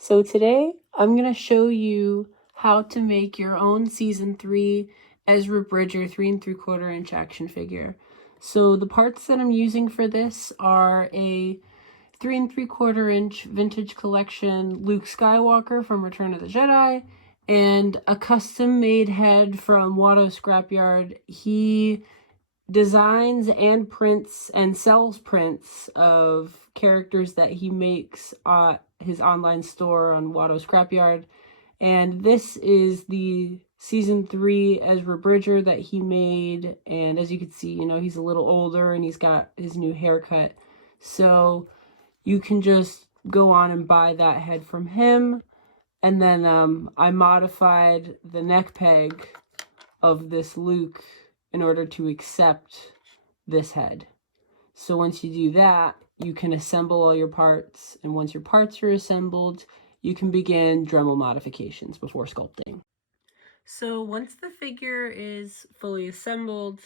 So today I'm going to show you how to make your own Season 3 Ezra Bridger 3 3/4 inch action figure. So the parts that I'm using for this are a 3 3/4 inch vintage collection Luke Skywalker from Return of the Jedi and a custom made head from Watto Scrapyard. He designs and prints and sells prints of characters that he makes at his online store on Watto Scrapyard. And this is the Season 3 Ezra Bridger that he made. And as you can see, he's a little older and he's got his new haircut. So you can just go on and buy that head from him. And then I modified the neck peg of this Luke in order to accept this head. So once you do that, you can assemble all your parts, and once your parts are assembled, you can begin Dremel modifications before sculpting. So once the figure is fully assembled,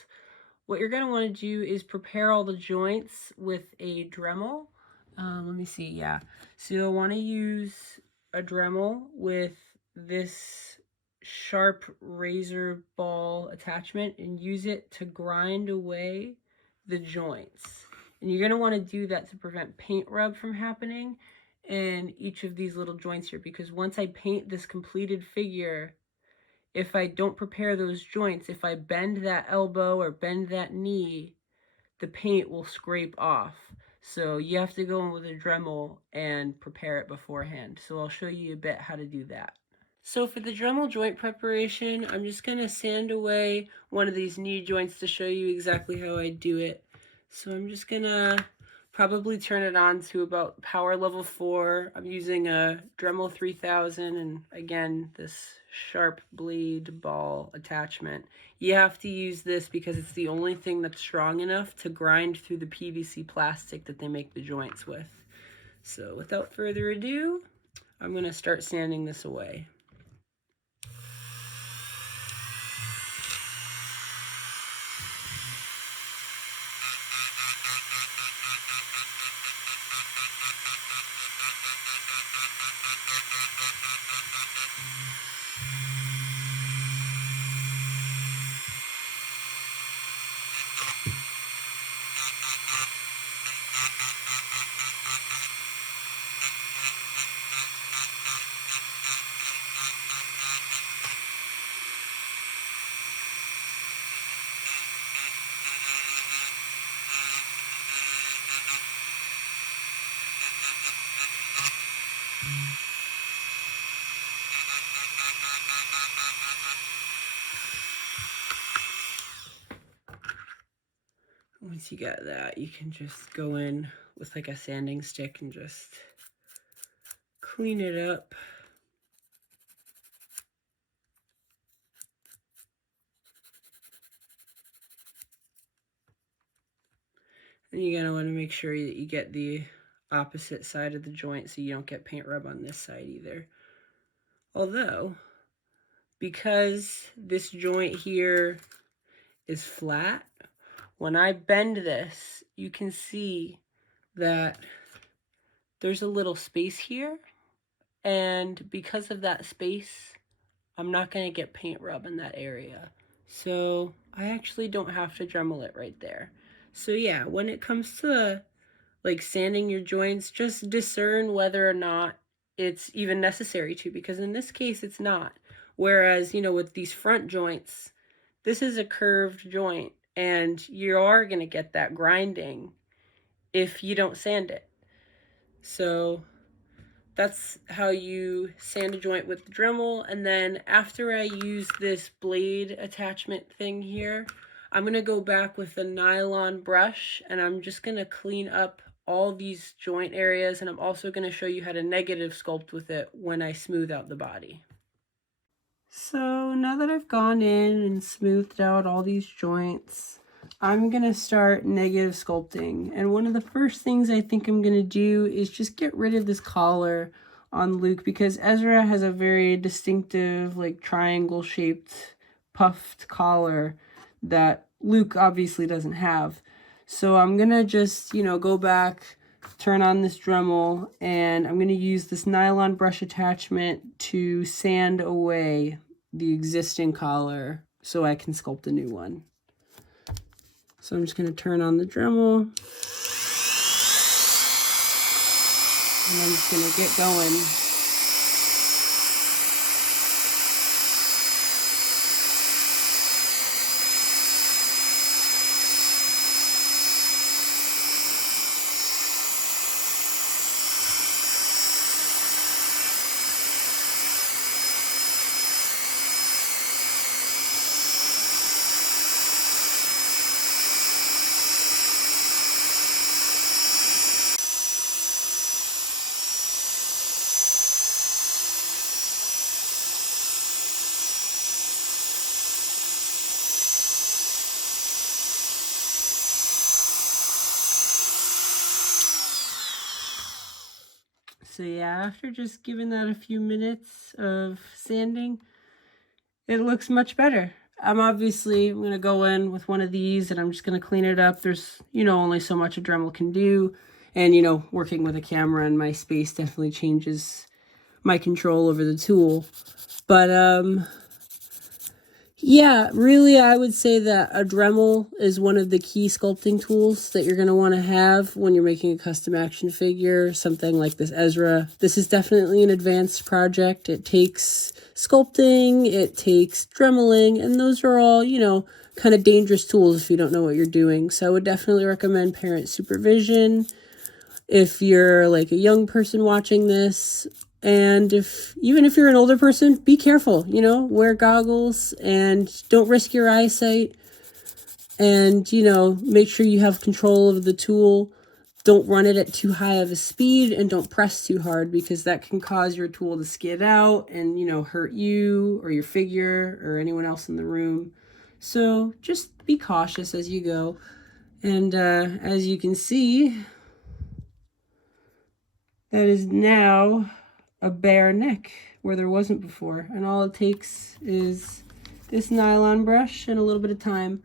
what you're going to want to do is prepare all the joints with a Dremel. Let me see, yeah. So you'll want to use a Dremel with this sharp razor ball attachment and use it to grind away the joints. And you're going to want to do that to prevent paint rub from happening in each of these little joints here, because once I paint this completed figure, if I don't prepare those joints, if I bend that elbow or bend that knee, the paint will scrape off. So you have to go in with a Dremel and prepare it beforehand. So I'll show you a bit how to do that. So for the Dremel joint preparation, I'm just going to sand away one of these knee joints to show you exactly how I do it. So I'm just going to probably turn it on to about power level 4. I'm using a Dremel 3000 and again this sharp blade ball attachment. You have to use this because it's the only thing that's strong enough to grind through the PVC plastic that they make the joints with. So without further ado, I'm going to start sanding this away. Once you get that, you can just go in with like a sanding stick and just clean it up. And you're gonna want to make sure that you get the opposite side of the joint so you don't get paint rub on this side either. Although, because this joint here is flat, when I bend this, you can see that there's a little space here, and because of that space, I'm not going to get paint rub in that area. So I actually don't have to Dremel it right there. So yeah, when it comes to like sanding your joints, just discern whether or not it's even necessary to, because in this case it's not. Whereas, with these front joints, this is a curved joint and you are going to get that grinding if you don't sand it. So that's how you sand a joint with the Dremel. And then after I use this blade attachment thing here, I'm going to go back with a nylon brush and I'm just going to clean up all these joint areas, and I'm also going to show you how to negative sculpt with it when I smooth out the body. So now that I've gone in and smoothed out all these joints, I'm going to start negative sculpting. And one of the first things I think I'm going to do is just get rid of this collar on Luke, because Ezra has a very distinctive, like, triangle shaped puffed collar that Luke obviously doesn't have. So I'm going to just, go back turn on this Dremel, and I'm going to use this nylon brush attachment to sand away the existing collar so I can sculpt a new one. So I'm just going to turn on the Dremel, and I'm just going to get going. So yeah, after just giving that a few minutes of sanding, it looks much better. I'm going to go in with one of these and I'm just going to clean it up. There's, only so much a Dremel can do. And, working with a camera in my space definitely changes my control over the tool. But, yeah, really, I would say that a Dremel is one of the key sculpting tools that you're going to want to have when you're making a custom action figure, something like this Ezra. This is definitely an advanced project. It takes sculpting, it takes Dremeling, and those are all, kind of dangerous tools if you don't know what you're doing. So I would definitely recommend parent supervision if you're like a young person watching this. And even if you're an older person, be careful, wear goggles and don't risk your eyesight. And, make sure you have control of the tool. Don't run it at too high of a speed and don't press too hard because that can cause your tool to skid out and, hurt you or your figure or anyone else in the room. So just be cautious as you go. And as you can see, that is now a bare neck where there wasn't before, and all it takes is this nylon brush and a little bit of time.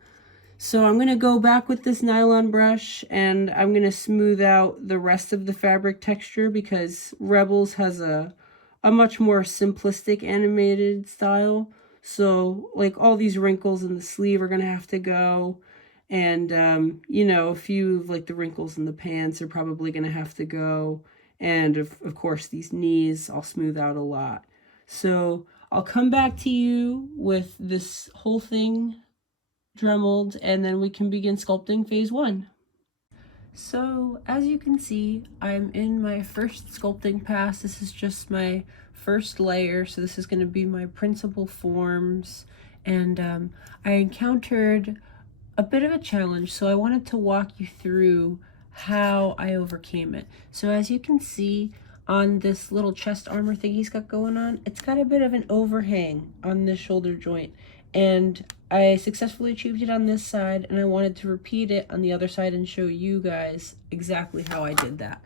So I'm going to go back with this nylon brush and I'm going to smooth out the rest of the fabric texture because Rebels has a much more simplistic animated style. So like all these wrinkles in the sleeve are going to have to go, and a few of like the wrinkles in the pants are probably going to have to go. And of course, these knees I'll smooth out a lot. So I'll come back to you with this whole thing dremeled, and then we can begin sculpting phase 1. So as you can see, I'm in my first sculpting pass. This is just my first layer. So this is going to be my principal forms. And I encountered a bit of a challenge. So I wanted to walk you through how I overcame it. So as you can see on this little chest armor thing he's got going on, it's got a bit of an overhang on this shoulder joint, and I successfully achieved it on this side, and I wanted to repeat it on the other side and show you guys exactly how I did that.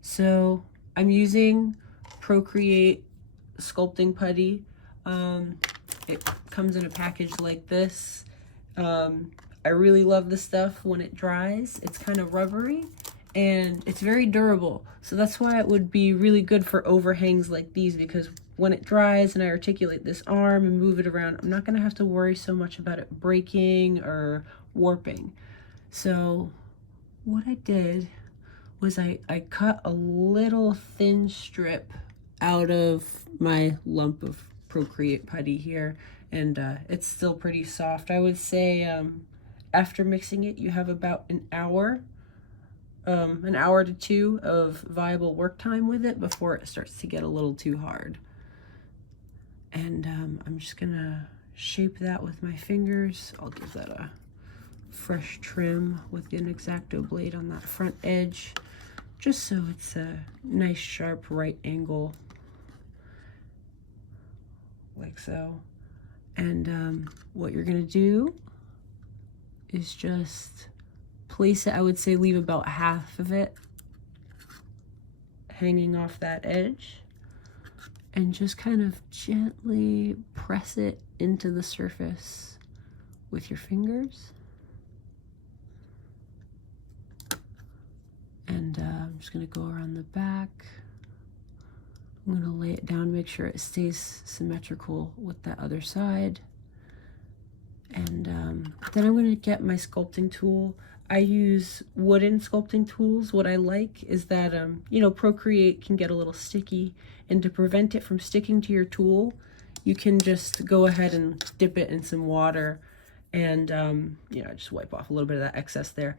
So I'm using ProCreate sculpting putty. It comes in a package like this. I really love this stuff when it dries. It's kind of rubbery and it's very durable. So that's why it would be really good for overhangs like these, because when it dries and I articulate this arm and move it around, I'm not going to have to worry so much about it breaking or warping. So what I did was I cut a little thin strip out of my lump of ProCreate putty here, and it's still pretty soft. I would say after mixing it, you have about an hour to 2 of viable work time with it before it starts to get a little too hard. And I'm just gonna shape that with my fingers. I'll give that a fresh trim with an X-Acto blade on that front edge, just so it's a nice sharp right angle, like so. And what you're gonna do is just place it, I would say leave about half of it hanging off that edge, and just kind of gently press it into the surface with your fingers. And just going to go around the back. I'm going to lay it down, make sure it stays symmetrical with that other side. And then I'm going to get my sculpting tool. I use wooden sculpting tools. What I like is that, you know, ProCreate can get a little sticky, and to prevent it from sticking to your tool, you can just go ahead and dip it in some water and, you know, just wipe off a little bit of that excess there.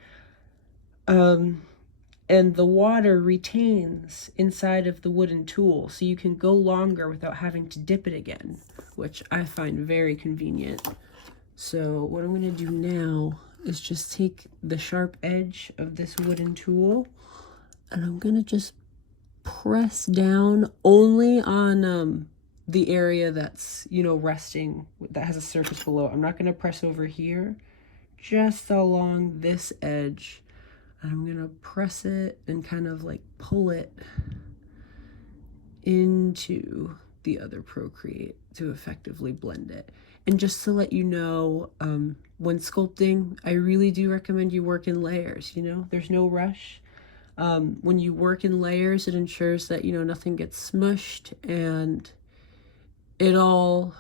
And the water retains inside of the wooden tool, so you can go longer without having to dip it again, which I find very convenient. So what I'm going to do now is just take the sharp edge of this wooden tool, and I'm going to just press down only on the area that's, you know, resting, that has a surface below. I'm not going to press over here, just along this edge. I'm going to press it and kind of like pull it into the other ProCreate to effectively blend it. And just to let you know, when sculpting, I really do recommend you work in layers, you know, there's no rush. When you work in layers, it ensures that, you know, nothing gets smushed and it all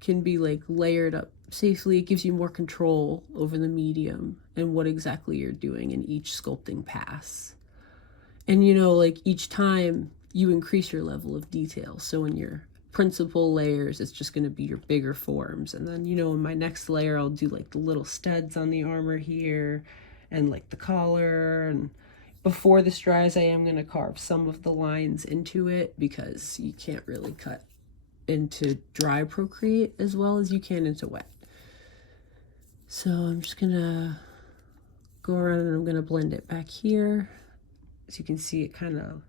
can be like layered up safely. It gives you more control over the medium and what exactly you're doing in each sculpting pass. And, you know, like each time you increase your level of detail. So in your principal layers, it's just going to be your bigger forms. And then, you know, in my next layer, I'll do like the little studs on the armor here and like the collar. And before this dries, I am going to carve some of the lines into it because you can't really cut into dry ProCreate as well as you can into wet. So I'm just going to go around and I'm going to blend it back here. As you can see, it kind of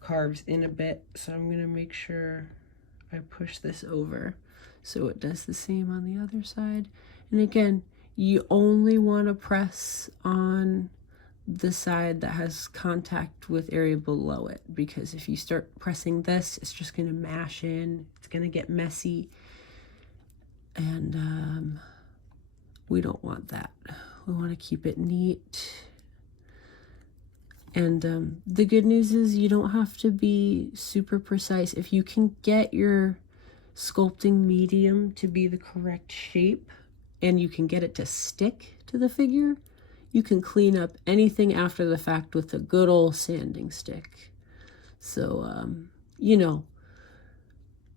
carves in a bit, so I'm going to make sure I push this over so it does the same on the other side. And again, you only want to press on the side that has contact with area below it, because if you start pressing this, it's just going to mash in, it's going to get messy, and we don't want that. We want to keep it neat. And the good news is you don't have to be super precise. If you can get your sculpting medium to be the correct shape and you can get it to stick to the figure, you can clean up anything after the fact with a good old sanding stick. So, you know,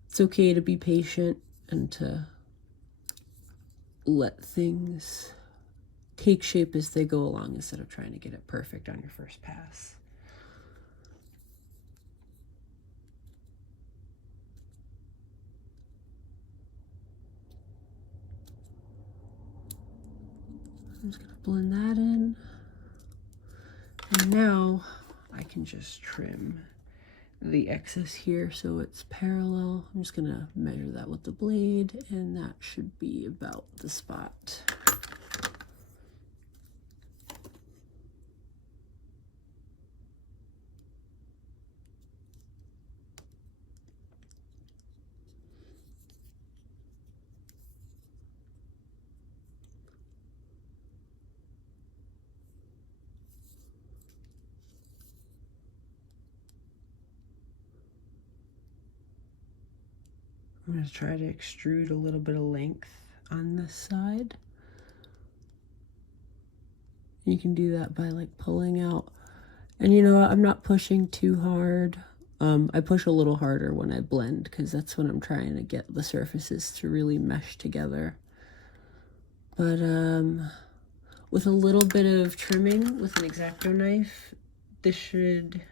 it's okay to be patient and to let things take shape as they go along instead of trying to get it perfect on your first pass. I'm just going to blend that in. And now I can just trim the excess here so it's parallel. I'm just going to measure that with the blade, and that should be about the spot. I'm going to try to extrude a little bit of length on this side. You can do that by like pulling out. And you know, I'm not pushing too hard. I push a little harder when I blend because that's when I'm trying to get the surfaces to really mesh together. But with a little bit of trimming with an X-Acto knife, this should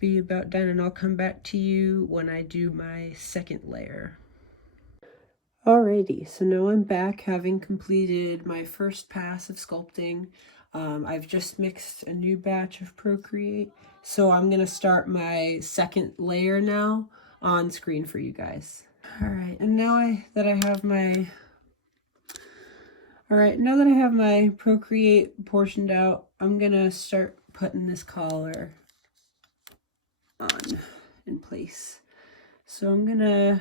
be about done, and I'll come back to you when I do my second layer. Alrighty, so now I'm back having completed my first pass of sculpting. I've just mixed a new batch of ProCreate, so I'm going to start my second layer now on screen for you guys. Alright, and now that I have my ProCreate portioned out, I'm going to start putting this collar on in place. So I'm gonna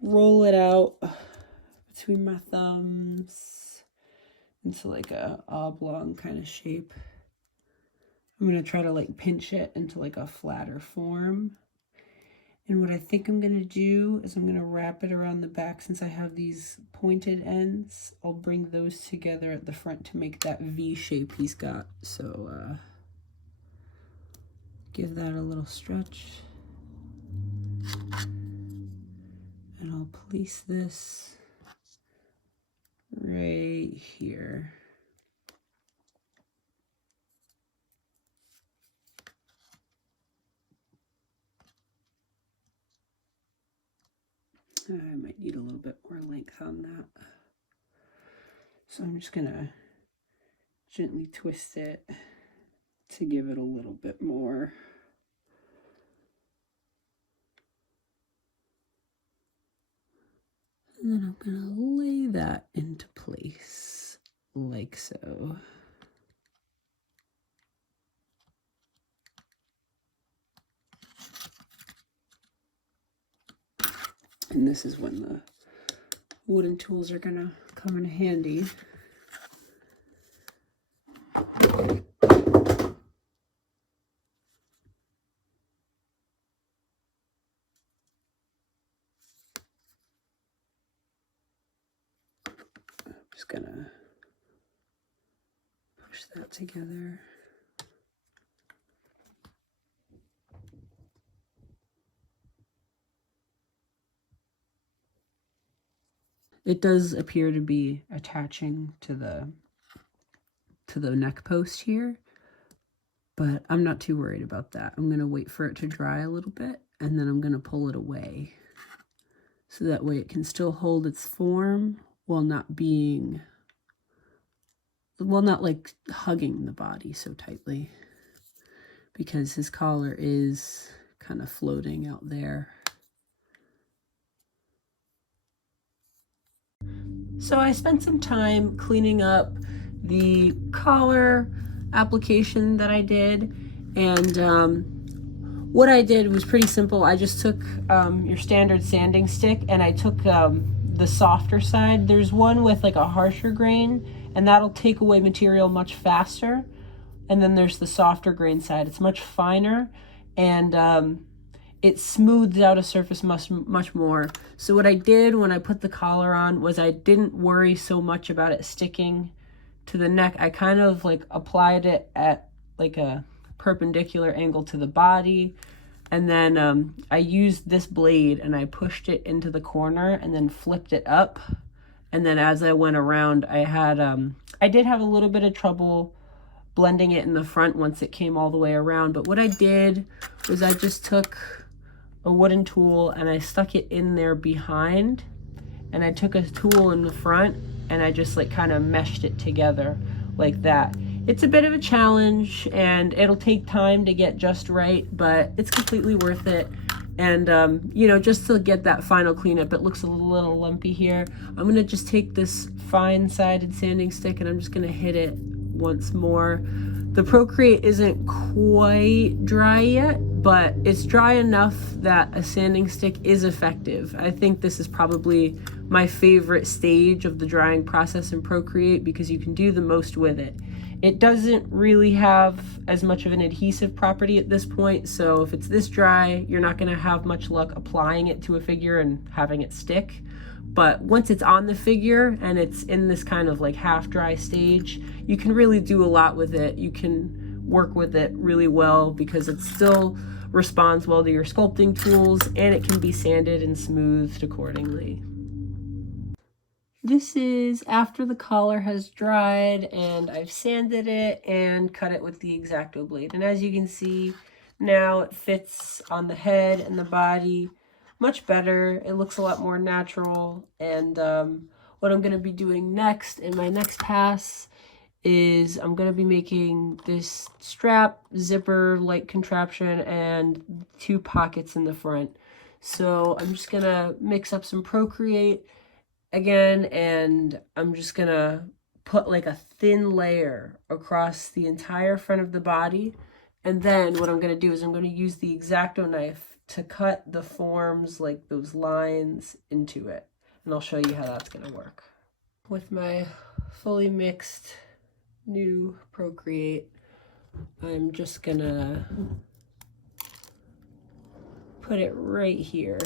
roll it out between my thumbs into like a oblong kind of shape. I'm going to try to like pinch it into like a flatter form. And what I think I'm going to do is I'm going to wrap it around the back. Since I have these pointed ends, I'll bring those together at the front to make that V shape he's got. So give that a little stretch. And I'll place this right here. I might need a little bit more length on that. So I'm just gonna gently twist it to give it a little bit more. And then I'm gonna lay that into place like so. And this is when the wooden tools are gonna come in handy. I'm just gonna push that together. It does appear to be attaching to the neck post here, but I'm not too worried about that. I'm gonna wait for it to dry a little bit, and then I'm gonna pull it away. So that way it can still hold its form while not like hugging the body so tightly, because his collar is kind of floating out there. So I spent some time cleaning up the collar application that I did, and what I did was pretty simple. I just took your standard sanding stick, and I took the softer side. There's one with like a harsher grain, and that'll take away material much faster. And then there's the softer grain side. It's much finer, and it smooths out a surface much more. So what I did when I put the collar on was I didn't worry so much about it sticking to the neck. I kind of like applied it at like a perpendicular angle to the body, and then I used this blade and I pushed it into the corner and then flipped it up. And then as I went around, I did have a little bit of trouble blending it in the front once it came all the way around. But what I did was I just took a wooden tool and I stuck it in there behind, and I took a tool in the front and I just like kind of meshed it together like that. It's a bit of a challenge and it'll take time to get just right, but it's completely worth it. And you know, just to get that final cleanup, it looks a little lumpy here. I'm gonna just take this fine sided sanding stick and I'm just gonna hit it once more. The ProCreate isn't quite dry yet, but it's dry enough that a sanding stick is effective. I think this is probably my favorite stage of the drying process in ProCreate because you can do the most with it. It doesn't really have as much of an adhesive property at this point, so if it's this dry, you're not gonna have much luck applying it to a figure and having it stick. But once it's on the figure and it's in this kind of like half dry stage, you can really do a lot with it. You can work with it really well because it still responds well to your sculpting tools, and it can be sanded and smoothed accordingly. This is after the collar has dried and I've sanded it and cut it with the X-Acto blade. And as you can see, now it fits on the head and the body much better. It looks a lot more natural. And what I'm going to be doing next in my next pass is I'm going to be making this strap zipper like contraption and 2 pockets in the front. So I'm just going to mix up some ProCreate again, and I'm just going to put like a thin layer across the entire front of the body. And then what I'm going to do is I'm going to use the X-Acto knife to cut the forms, like those lines, into it. And I'll show you how that's going to work. With my fully mixed new ProCreate, I'm just gonna put it right here,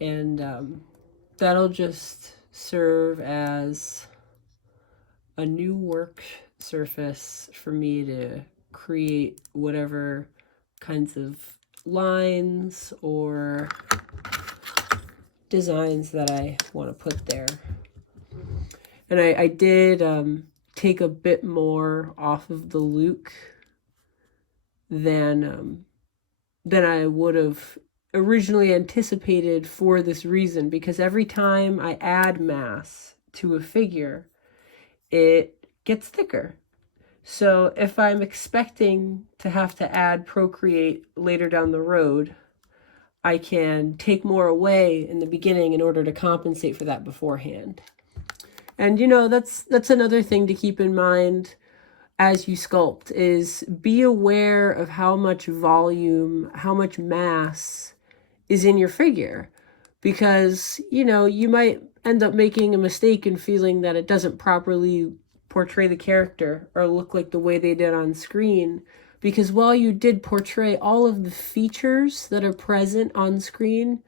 and that'll just serve as a new work surface for me to create whatever kinds of lines or designs that I want to put there. And I did take a bit more off of the Luke than I would have originally anticipated for this reason, because every time I add mass to a figure, it gets thicker. So if I'm expecting to have to add ProCreate later down the road, I can take more away in the beginning in order to compensate for that beforehand. And you know, that's another thing to keep in mind as you sculpt, is be aware of how much volume, how much mass is in your figure, because you know, you might end up making a mistake and feeling that it doesn't properly portray the character or look like the way they did on screen, because while you did portray all of the features that are present on screen,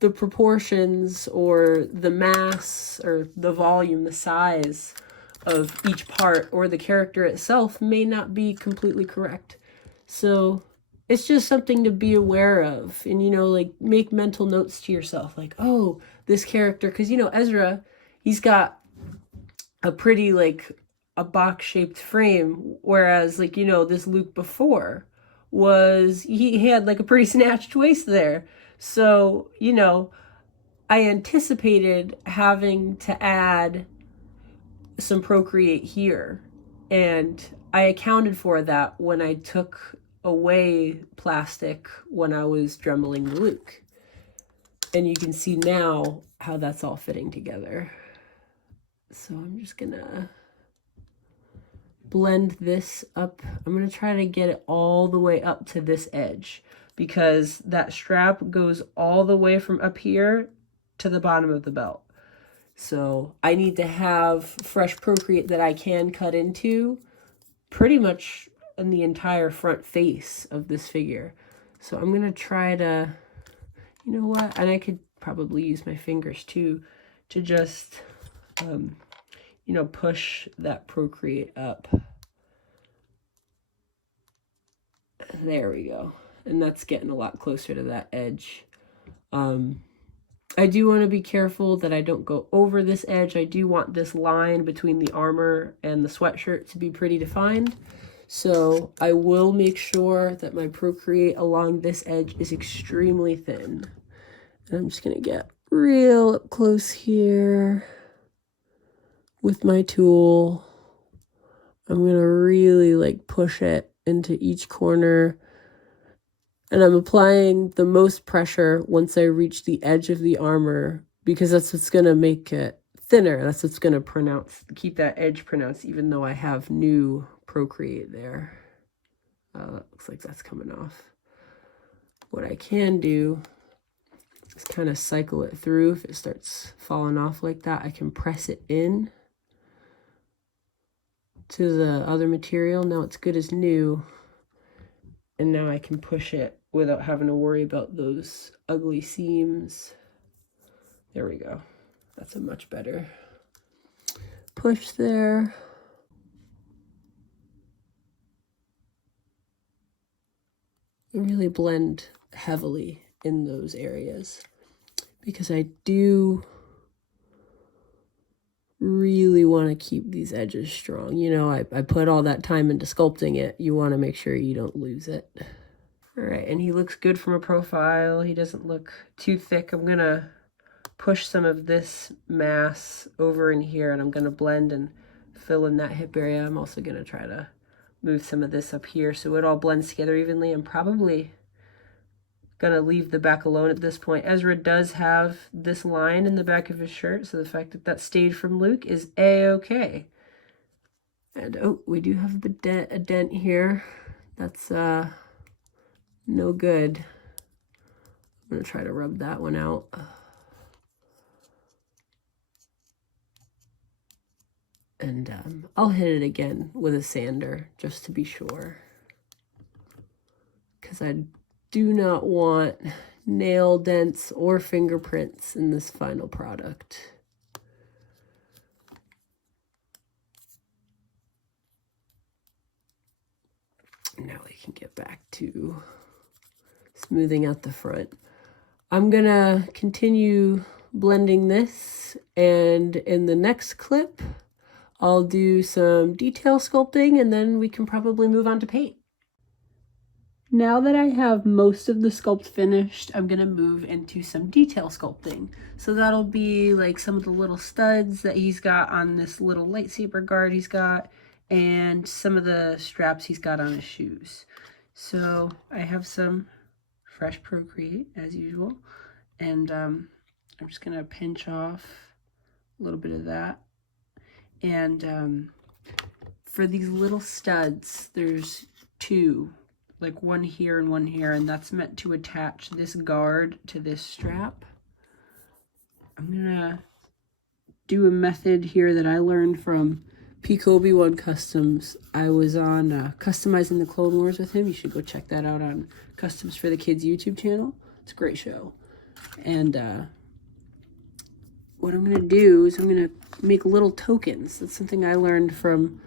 the proportions or the mass or the volume, the size of each part or the character itself may not be completely correct. So it's just something to be aware of, and you know, like, make mental notes to yourself, like, oh, this character, because you know, Ezra, he's got a pretty, like, a box shaped frame, whereas, like, you know, this Luke before was, he had like a pretty snatched waist there. So you know, I anticipated having to add some ProCreate here, and I accounted for that when I took away plastic when I was Dremeling the Luke. And you can see now how that's all fitting together. So I'm just gonna blend this up. I'm gonna try to get it all the way up to this edge, because that strap goes all the way from up here to the bottom of the belt. So I need to have fresh ProCreate that I can cut into pretty much in the entire front face of this figure. So I'm going to try to, you know what, and I could probably use my fingers too to just, you know, push that ProCreate up. There we go. And that's getting a lot closer to that edge. I do want to be careful that I don't go over this edge. I do want this line between the armor and the sweatshirt to be pretty defined. So I will make sure that my ProCreate along this edge is extremely thin. And I'm just going to get real up close here with my tool. I'm going to really like push it into each corner. And I'm applying the most pressure once I reach the edge of the armor, because that's what's going to make it thinner. That's what's going to keep that edge pronounced, even though I have new ProCreate there. Looks like that's coming off. What I can do is kind of cycle it through. If it starts falling off like that, I can press it in to the other material. Now it's good as new. And now I can push it without having to worry about those ugly seams. There we go. That's a much better push there. And really blend heavily in those areas, because I do really want to keep these edges strong. You know, I put all that time into sculpting it. You want to make sure you don't lose it. All right, and he looks good from a profile. He doesn't look too thick. I'm gonna push some of this mass over in here, and I'm gonna blend and fill in that hip area. I'm also gonna try to move some of this up here so it all blends together evenly. I'm probably gonna leave the back alone at this point. Ezra does have this line in the back of his shirt, so the fact that that stayed from Luke is a-okay. And oh, we do have a dent here. That's no good. I'm gonna try to rub that one out. And I'll hit it again with a sander just to be sure. because I do not want nail dents or fingerprints in this final product. Now we can get back to smoothing out the front. I'm gonna continue blending this, and in the next clip I'll do some detail sculpting, and then we can probably move on to paint. Now that I have most of the sculpt finished, I'm gonna move into some detail sculpting. So that'll be like some of the little studs that he's got on this little lightsaber guard he's got, and some of the straps he's got on his shoes. So I have some fresh ProCreate as usual, and I'm just gonna pinch off a little bit of that. And for these little studs, there's two, like one here and one here, and that's meant to attach this guard to this strap. I'm gonna do a method here that I learned from Obi-Wan Customs. I was on Customizing the Clone Wars with him. You should go check that out on Customs for the Kids YouTube channel. It's a great show. And what I'm gonna do is I'm gonna make little tokens. That's something I learned from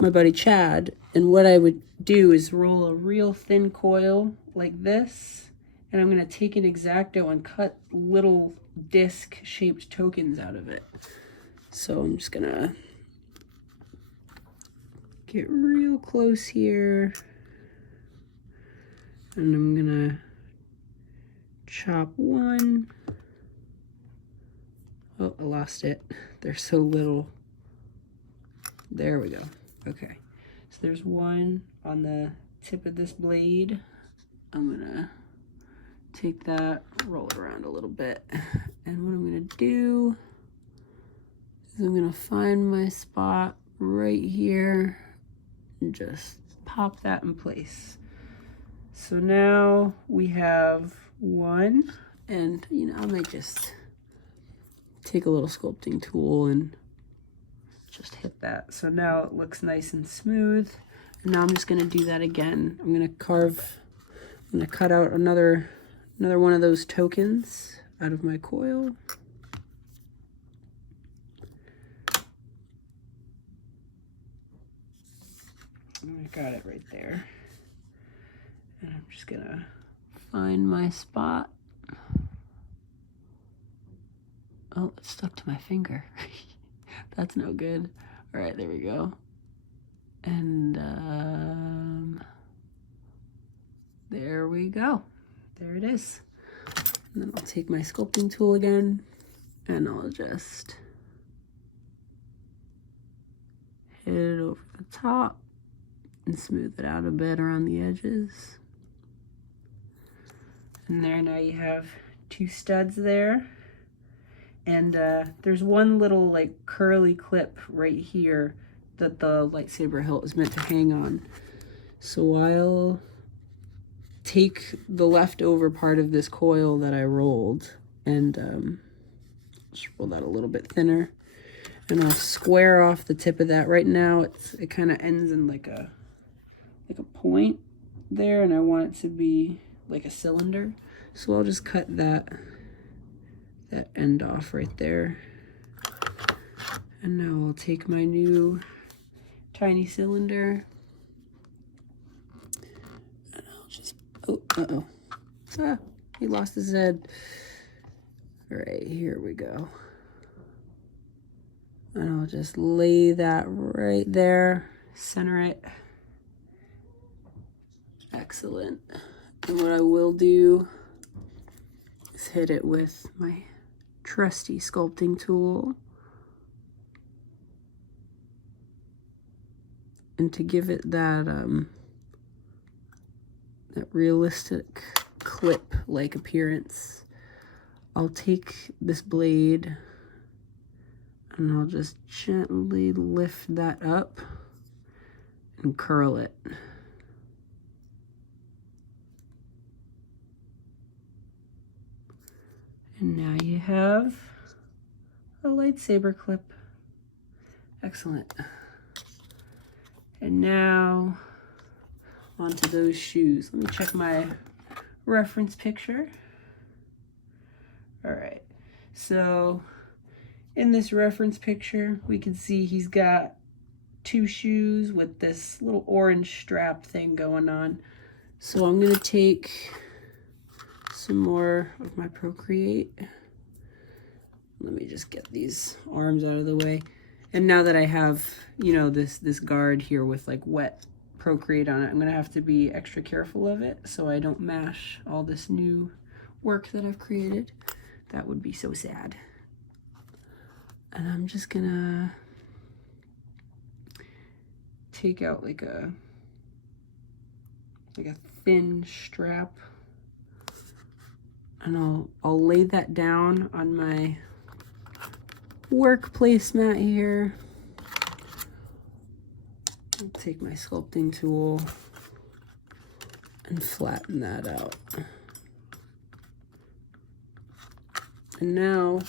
my buddy Chad. And what I would do is roll a real thin coil like this, and I'm gonna take an X-Acto and cut little disc shaped tokens out of it. So I'm just gonna get real close here, and I'm gonna chop one. Oh, I lost it. They're so little. There we go. Okay, so there's one on the tip of this blade. I'm gonna take that, roll it around a little bit, and what I'm gonna do is I'm gonna find my spot right here and just pop that in place. So now we have one, and you know, I might just take a little sculpting tool and just hit that. So now it looks nice and smooth. And now I'm just gonna do that again. I'm gonna cut out another one of those tokens out of my coil. I got it right there. And I'm just gonna find my spot. Oh, it stuck to my finger. That's no good. All right, there we go. And there we go. There it is. And then I'll take my sculpting tool again, and I'll just hit it over the top and smooth it out a bit around the edges. And there, now you have two studs there. And there's one little like curly clip right here that the lightsaber hilt is meant to hang on. So I'll take the leftover part of this coil that I rolled and just roll that a little bit thinner. And I'll square off the tip of that. Right now it kind of ends in like a point there, and I want it to be like a cylinder. So I'll just cut that end off right there. And now I'll take my new tiny cylinder, and I'll just, he lost his head. All right, here we go. And I'll just lay that right there, center it. Excellent. And what I will do is hit it with my trusty sculpting tool, and to give it that that realistic clip-like appearance, I'll take this blade and I'll just gently lift that up and curl it. And now you have a lightsaber clip. Excellent. And now onto those shoes. Let me check my reference picture. All right, so in this reference picture, we can see he's got 2 shoes with this little orange strap thing going on. So I'm gonna take some more of my ProCreate. Let me just get these arms out of the way. And now that I have, you know, this guard here with like wet ProCreate on it, I'm gonna have to be extra careful of it so I don't mash all this new work that I've created. That would be so sad. And I'm just gonna take out like a thin strap, and I'll lay that down on my work placemat here. I'll take my sculpting tool and flatten that out. And now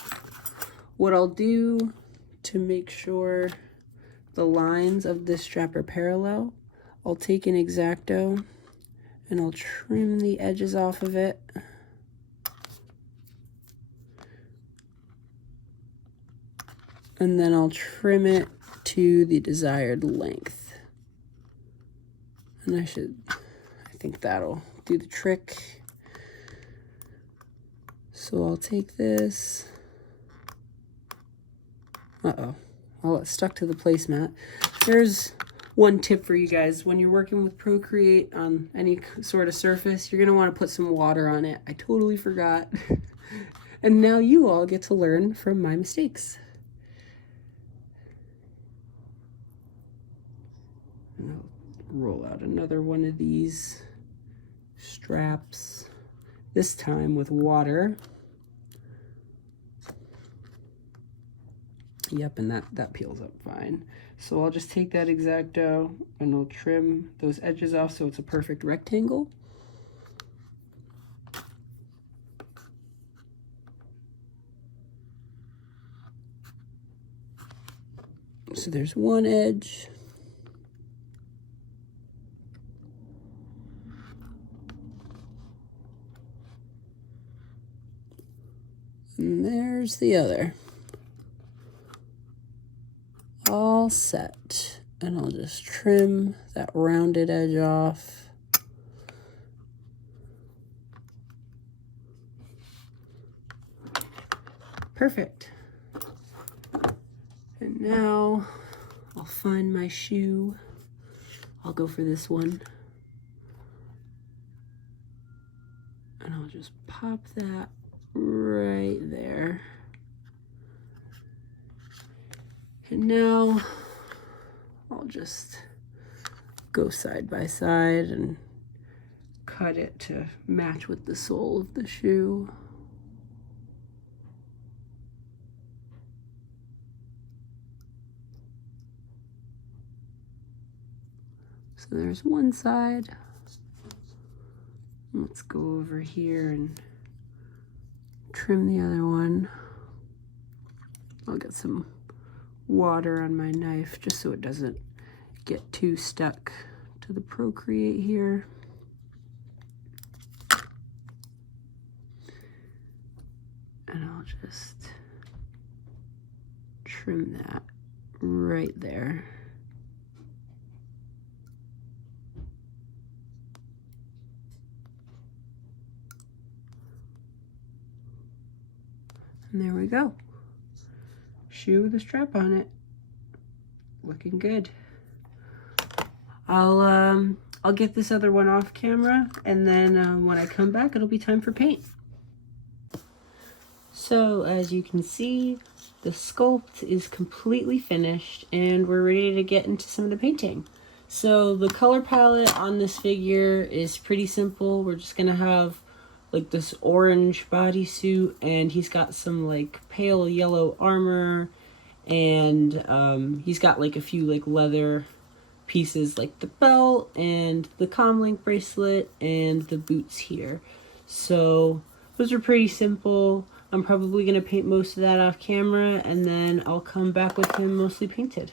what I'll do to make sure the lines of this strap are parallel, I'll take an X-Acto and I'll trim the edges off of it. And then I'll trim it to the desired length. And I think that'll do the trick. So I'll take this. Uh-oh. Well, it's stuck to the placemat. There's one tip for you guys. When you're working with ProCreate on any sort of surface, you're going to want to put some water on it. I totally forgot. And now you all get to learn from my mistakes. And I'll roll out another one of these straps, this time with water. Yep, and that peels up fine. So I'll just take that X-Acto and I'll trim those edges off so it's a perfect rectangle. So there's one edge. And there's the other. All set. And I'll just trim that rounded edge off. Perfect. And now I'll find my shoe. I'll go for this one. And I'll just pop that right there. And now I'll just go side by side and cut it to match with the sole of the shoe. So there's one side. Let's go over here and trim the other one. I'll get some water on my knife just so it doesn't get too stuck to the ProCreate here. And I'll just trim that right there. And there we go. Shoe with a strap on it. Looking good. I'll get this other one off camera, and then when I come back, it'll be time for paint. So as you can see, the sculpt is completely finished, and we're ready to get into some of the painting. So the color palette on this figure is pretty simple. We're just gonna have like this orange bodysuit, and he's got some like pale yellow armor, and he's got like a few like leather pieces like the belt and the comlink bracelet and the boots here. So those are pretty simple. I'm probably gonna paint most of that off camera, and then I'll come back with him mostly painted.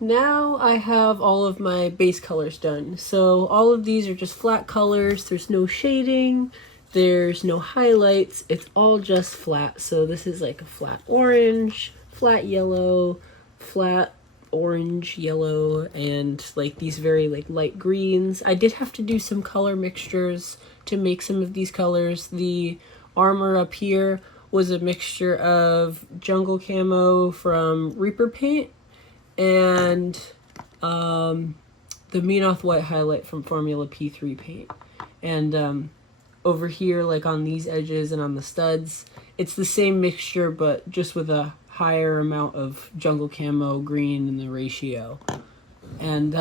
Now I have all of my base colors done. So all of these are just flat colors. There's no shading. There's no highlights. It's all just flat. So this is like a flat orange, flat yellow, flat orange, yellow, and like these very like light greens. I did have to do some color mixtures to make some of these colors. The armor up here was a mixture of jungle camo from Reaper paint and the Menoth white highlight from Formula P3 paint. And over here, like on these edges and on the studs, it's the same mixture but just with a higher amount of jungle camo green in the ratio. And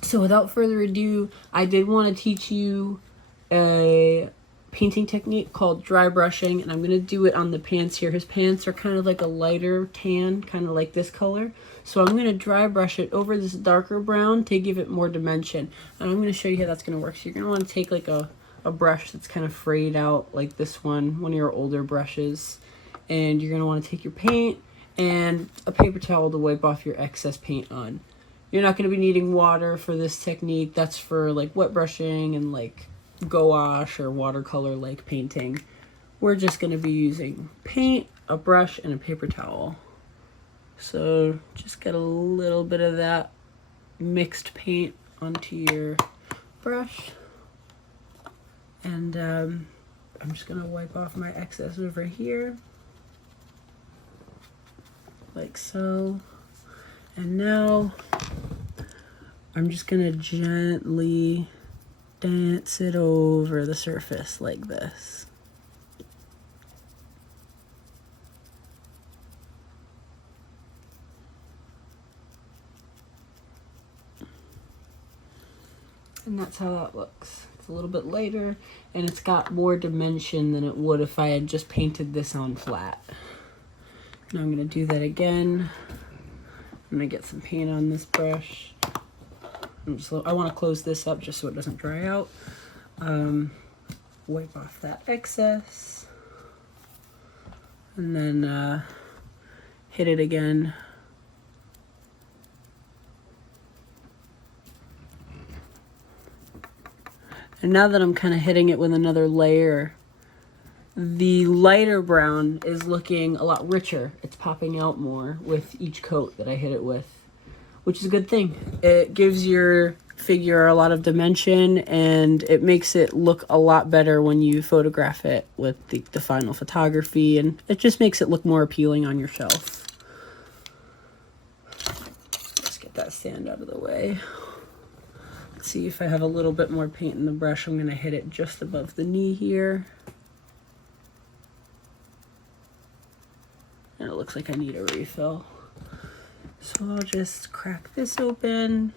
so without further ado, I did want to teach you a painting technique called dry brushing, and I'm going to do it on the pants here. His pants are kind of like a lighter tan, kind of like this color. So I'm going to dry brush it over this darker brown to give it more dimension. And I'm going to show you how that's going to work. So you're going to want to take like a brush that's kind of frayed out like this one of your older brushes. And you're going to want to take your paint and a paper towel to wipe off your excess paint on. You're not going to be needing water for this technique. That's for like wet brushing and like gouache or watercolor like painting. We're just going to be using paint, a brush, and a paper towel. So just get a little bit of that mixed paint onto your brush. And I'm just going to wipe off my excess over here. Like so. And now I'm just going to gently dance it over the surface like this. And that's how that looks. It's a little bit lighter and it's got more dimension than it would if I had just painted this on flat. Now I'm going to do that again. I'm going to get some paint on this brush. I want to close this up just so it doesn't dry out. Wipe off that excess. And then hit it again. And now that I'm kind of hitting it with another layer, the lighter brown is looking a lot richer. It's popping out more with each coat that I hit it with, which is a good thing. It gives your figure a lot of dimension and it makes it look a lot better when you photograph it with the final photography, and it just makes it look more appealing on your shelf. Let's get that sand out of the way. Let's see if I have a little bit more paint in the brush. I'm going to hit it just above the knee here. And it looks like I need a refill. So I'll just crack this open,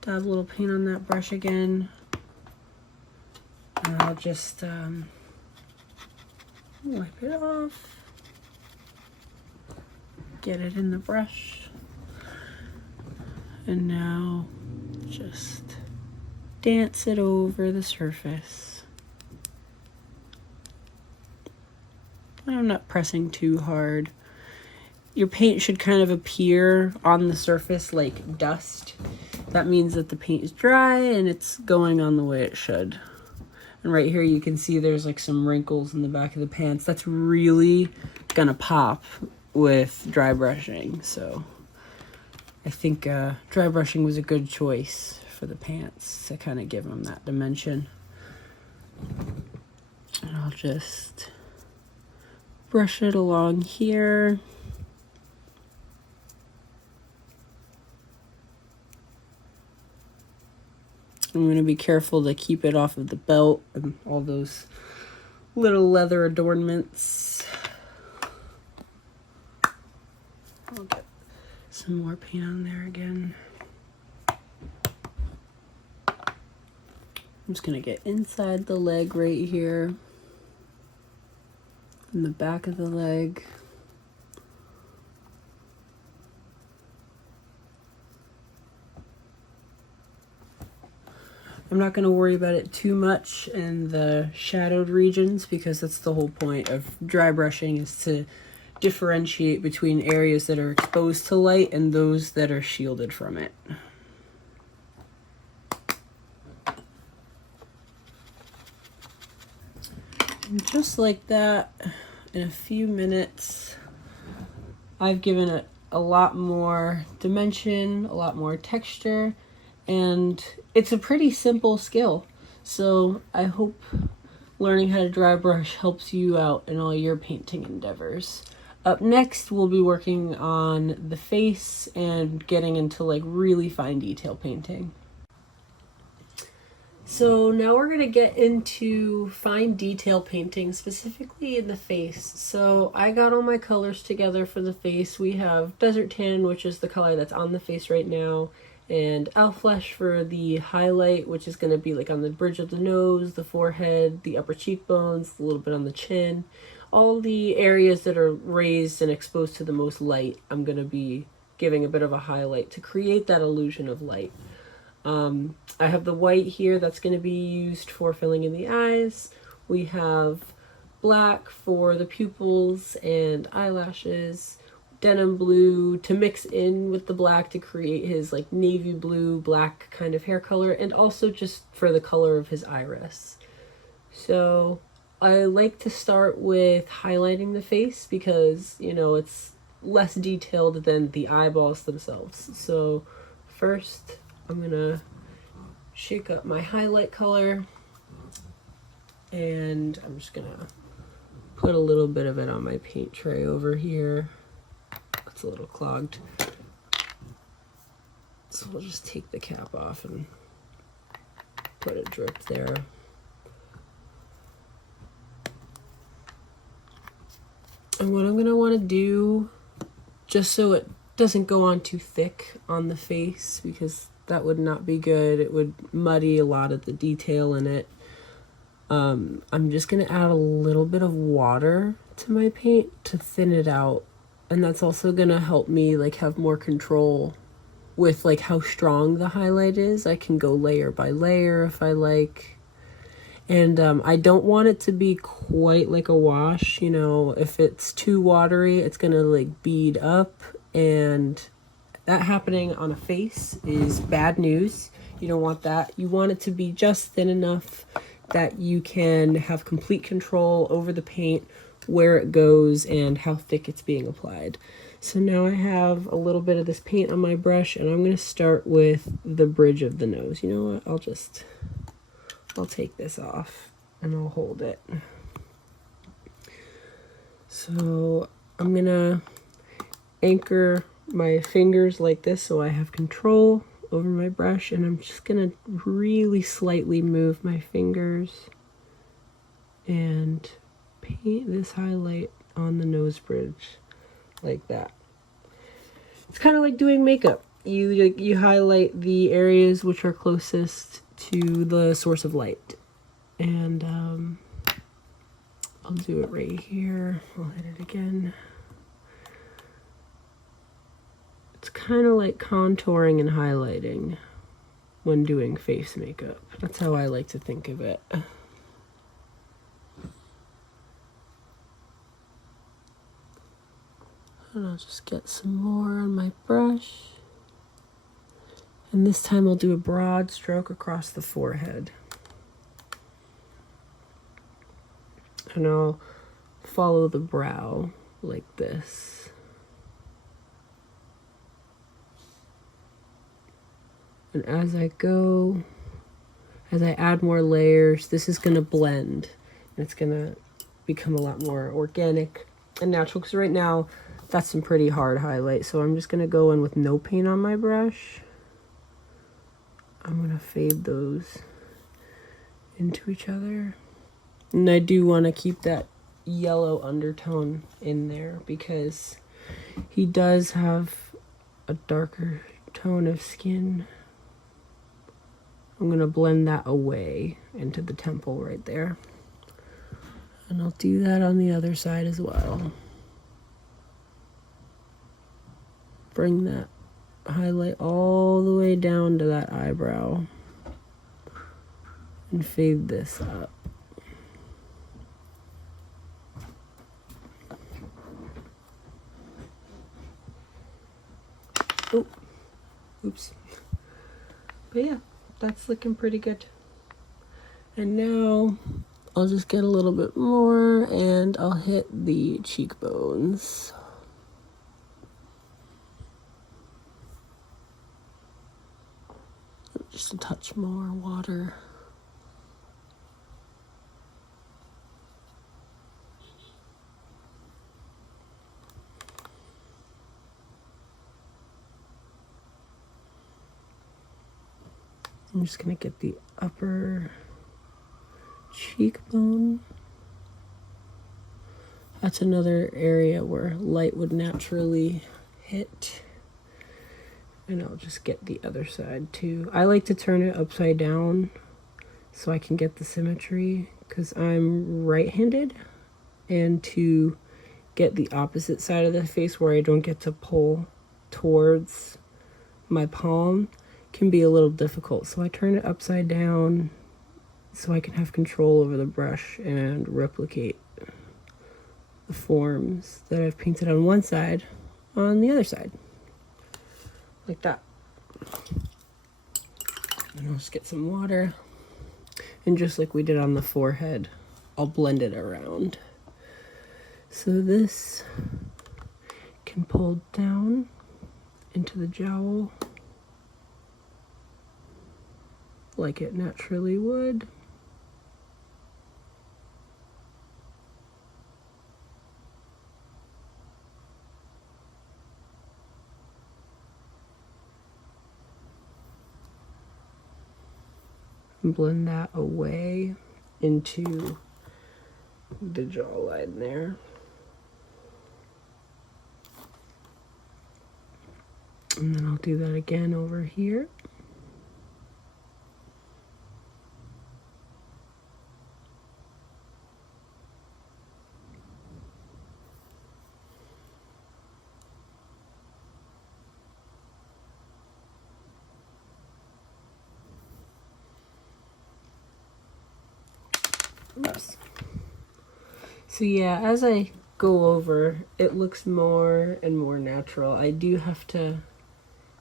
dab a little paint on that brush again, and I'll just wipe it off, get it in the brush, and now just dance it over the surface. I'm not pressing too hard. Your paint should kind of appear on the surface like dust. That means that the paint is dry and it's going on the way it should. And right here you can see there's like some wrinkles in the back of the pants. That's really gonna pop with dry brushing. So I think dry brushing was a good choice for the pants to kind of give them that dimension. And I'll just brush it along here. I'm going to be careful to keep it off of the belt and all those little leather adornments. I'll get some more paint on there again. I'm just going to get inside the leg right here, in the back of the leg. I'm not going to worry about it too much in the shadowed regions because that's the whole point of dry brushing, is to differentiate between areas that are exposed to light and those that are shielded from it. And just like that, in a few minutes, I've given it a lot more dimension, a lot more texture, and it's a pretty simple skill. So I hope learning how to dry brush helps you out in all your painting endeavors. Up next, we'll be working on the face and getting into like really fine detail painting. So now we're going to get into fine detail painting, specifically in the face. So I got all my colors together for the face. We have Desert Tan, which is the color that's on the face right now, and Owl Flesh for the highlight, which is going to be like on the bridge of the nose, the forehead, the upper cheekbones, a little bit on the chin. All the areas that are raised and exposed to the most light, I'm going to be giving a bit of a highlight to create that illusion of light. I have the white here that's going to be used for filling in the eyes. We have black for the pupils and eyelashes, denim blue to mix in with the black to create his like navy blue, black kind of hair color, and also just for the color of his iris. So I like to start with highlighting the face because, you know, it's less detailed than the eyeballs themselves. So first, I'm gonna shake up my highlight color, and I'm just gonna put a little bit of it on my paint tray over here. It's a little clogged. So we'll just take the cap off and put a drip there. And what I'm going to want to do, just so it doesn't go on too thick on the face, because that would not be good. It would muddy a lot of the detail in it. I'm just going to add a little bit of water to my paint to thin it out. And that's also going to help me like have more control with like how strong the highlight is. I can go layer by layer if I like. And I don't want it to be quite like a wash, you know. If it's too watery, it's gonna like bead up, and that happening on a face is bad news. You don't want that. You want it to be just thin enough that you can have complete control over the paint, where it goes, and how thick it's being applied. So now I have a little bit of this paint on my brush, and I'm gonna start with the bridge of the nose. You know what? I'll take this off and I'll hold it. So I'm gonna anchor my fingers like this so I have control over my brush, and I'm just gonna really slightly move my fingers and paint this highlight on the nose bridge like that. It's kind of like doing makeup. You highlight the areas which are closest to the source of light, and I'll do it right here. I'll hit it again. It's kind of like contouring and highlighting when doing face makeup. That's how I like to think of it. And I'll just get some more on my brush. And this time I'll do a broad stroke across the forehead. And I'll follow the brow like this. And as I go, as I add more layers, this is going to blend. And it's going to become a lot more organic and natural. Because right now, that's some pretty hard highlight. So I'm just going to go in with no paint on my brush. I'm going to fade those into each other. And I do want to keep that yellow undertone in there because he does have a darker tone of skin. I'm going to blend that away into the temple right there. And I'll do that on the other side as well. Bring that highlight all the way down to that eyebrow and fade this up. Oh, oops. But yeah, that's looking pretty good. And now I'll just get a little bit more and I'll hit the cheekbones. Just a touch more water. I'm just gonna get the upper cheekbone. That's another area where light would naturally hit. And I'll just get the other side too. I like to turn it upside down so I can get the symmetry because I'm right-handed, and to get the opposite side of the face where I don't get to pull towards my palm can be a little difficult. So I turn it upside down so I can have control over the brush and replicate the forms that I've painted on one side on the other side. Like that. And I'll just get some water. And just like we did on the forehead, I'll blend it around. So this can pull down into the jowl like it naturally would. And blend that away into the jawline there. And then I'll do that again over here. Oops. So yeah, as I go over, it looks more and more natural. I do have to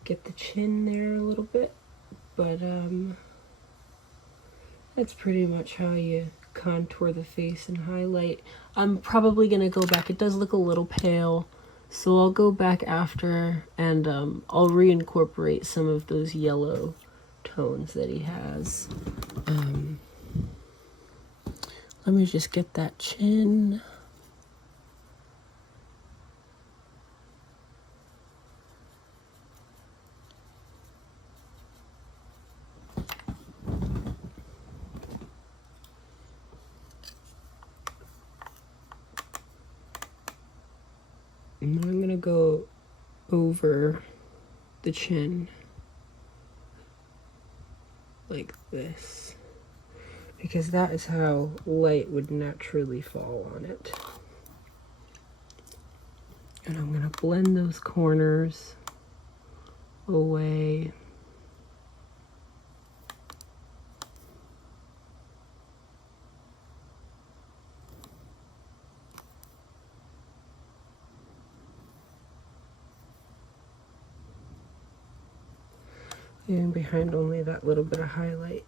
get the chin there a little bit, but that's pretty much how you contour the face and highlight. I'm probably gonna go back. It does look a little pale, so I'll go back after and I'll reincorporate some of those yellow tones that he has. Let me just get that chin. And now I'm going to go over the chin like this, because that is how light would naturally fall on it. And I'm going to blend those corners away. And behind only that little bit of highlight.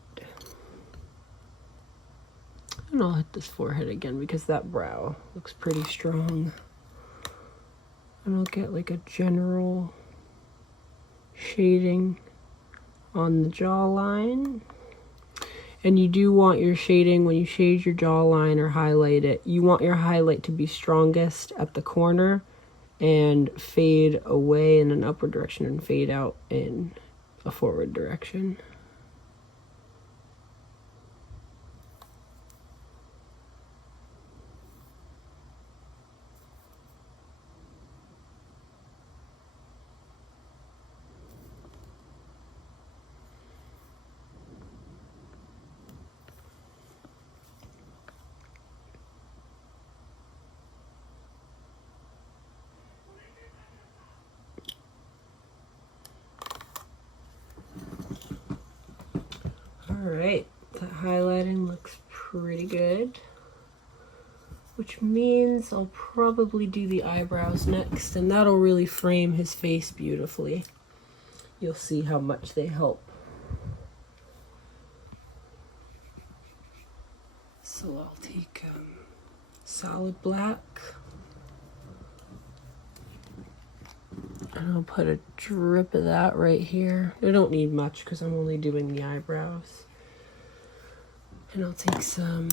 And I'll hit this forehead again because that brow looks pretty strong. And I'll get like a general shading on the jawline. And you do want your shading, when you shade your jawline or highlight it, you want your highlight to be strongest at the corner and fade away in an upward direction and fade out in a forward direction. Alright, that highlighting looks pretty good, which means I'll probably do the eyebrows next, and that'll really frame his face beautifully. you'll see how much they help. So I'll take solid black, and I'll put a drip of that right here. I don't need much because I'm only doing the eyebrows. And I'll take some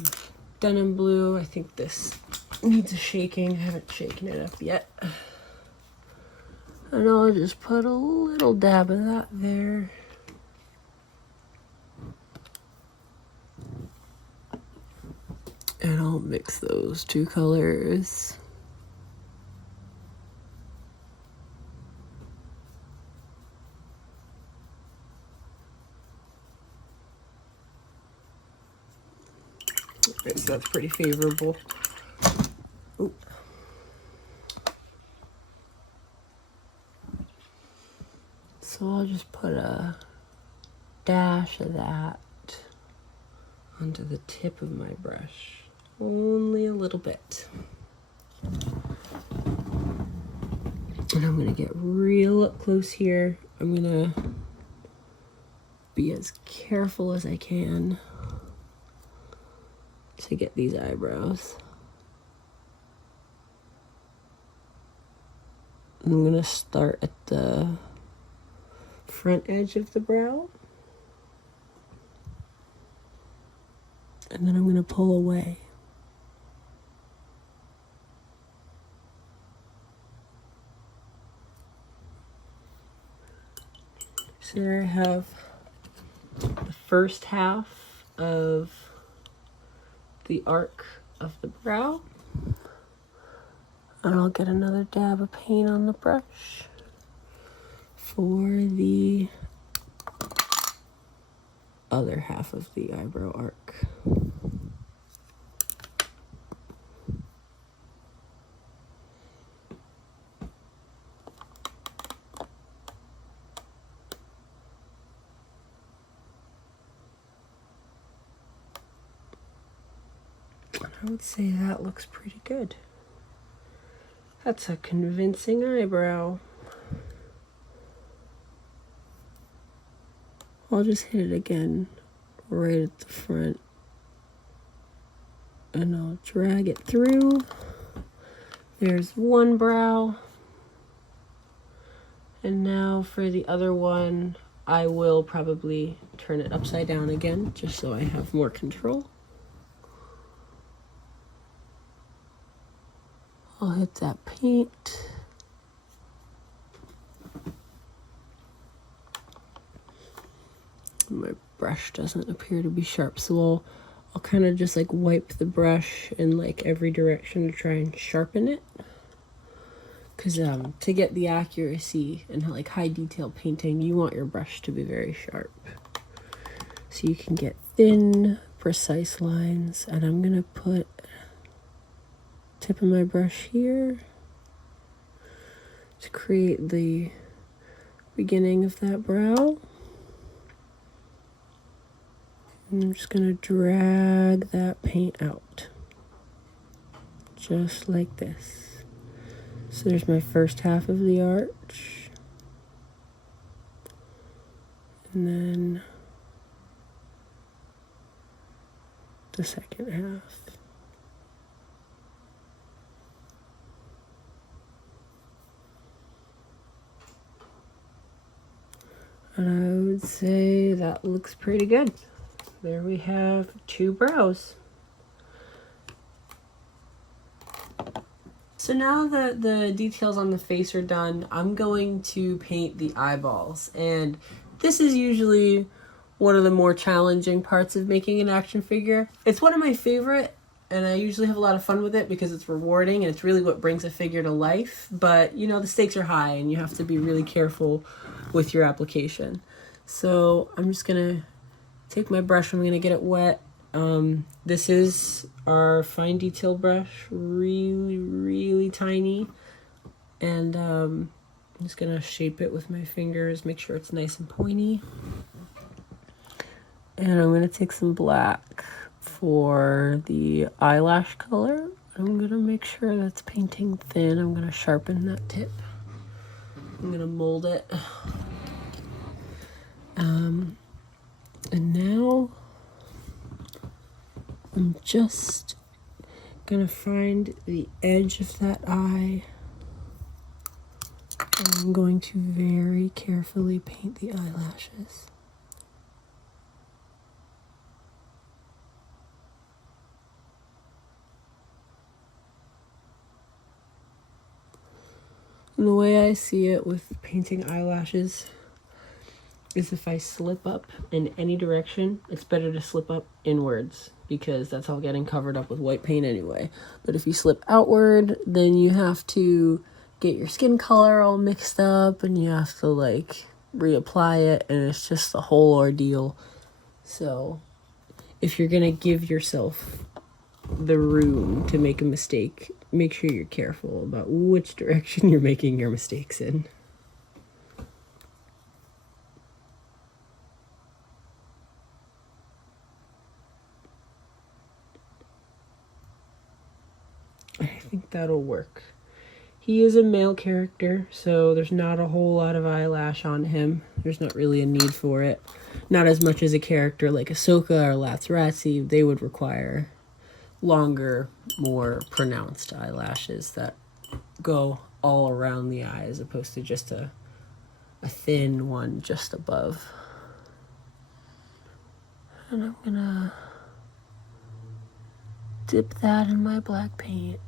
denim blue. I think this needs a shaking. I haven't shaken it up yet. And I'll just put a little dab of that there. And I'll mix those two colors. Okay, so that's pretty favorable. Ooh. So I'll just put a dash of that onto the tip of my brush. Only a little bit. And I'm gonna get real up close here. I'm gonna be as careful as I can to get these eyebrows. I'm gonna start at the front edge of the brow. And then I'm gonna pull away. So there I have the first half of the arc of the brow. And I'll get another dab of paint on the brush for the other half of the eyebrow arc. I would say that looks pretty good. That's a convincing eyebrow. I'll just hit it again right at the front, and I'll drag it through. There's one brow. And now for the other one, I will probably turn it upside down again just so I have more control. I'll hit that paint. My brush doesn't appear to be sharp, so I'll kind of just like wipe the brush in like every direction to try and sharpen it. Because to get the accuracy and like high detail painting, you want your brush to be very sharp. So you can get thin, precise lines. And I'm gonna put tip of my brush here to create the beginning of that brow. And I'm just gonna drag that paint out just like this. So there's my first half of the arch, and then the second half. And I would say that looks pretty good. There we have two brows. So now that the details on the face are done, I'm going to paint the eyeballs. And this is usually one of the more challenging parts of making an action figure. It's one of my favorite, and I usually have a lot of fun with it because it's rewarding and it's really what brings a figure to life. But you know, the stakes are high and you have to be really careful with your application. So I'm just gonna take my brush, I'm gonna get it wet. This is our fine detail brush, really tiny, and I'm just gonna shape it with my fingers, make sure it's nice and pointy. And I'm gonna take some black for the eyelash color. I'm gonna make sure that's painting thin. I'm gonna sharpen that tip. I'm gonna mold it. And now I'm just gonna find the edge of that eye, and I'm going to very carefully paint the eyelashes. And the way I see it with painting eyelashes is if I slip up in any direction, it's better to slip up inwards because that's all getting covered up with white paint anyway. But if you slip outward, then you have to get your skin color all mixed up and you have to like reapply it, and it's just a whole ordeal. So if you're gonna give yourself the room to make a mistake, make sure you're careful about which direction you're making your mistakes in. I think that'll work. He is a male character, so there's not a whole lot of eyelash on him. There's not really a need for it. Not as much as a character like Ahsoka or Latsratsi. They would require longer, more pronounced eyelashes that go all around the eye as opposed to just a thin one just above. And I'm gonna dip that in my black paint,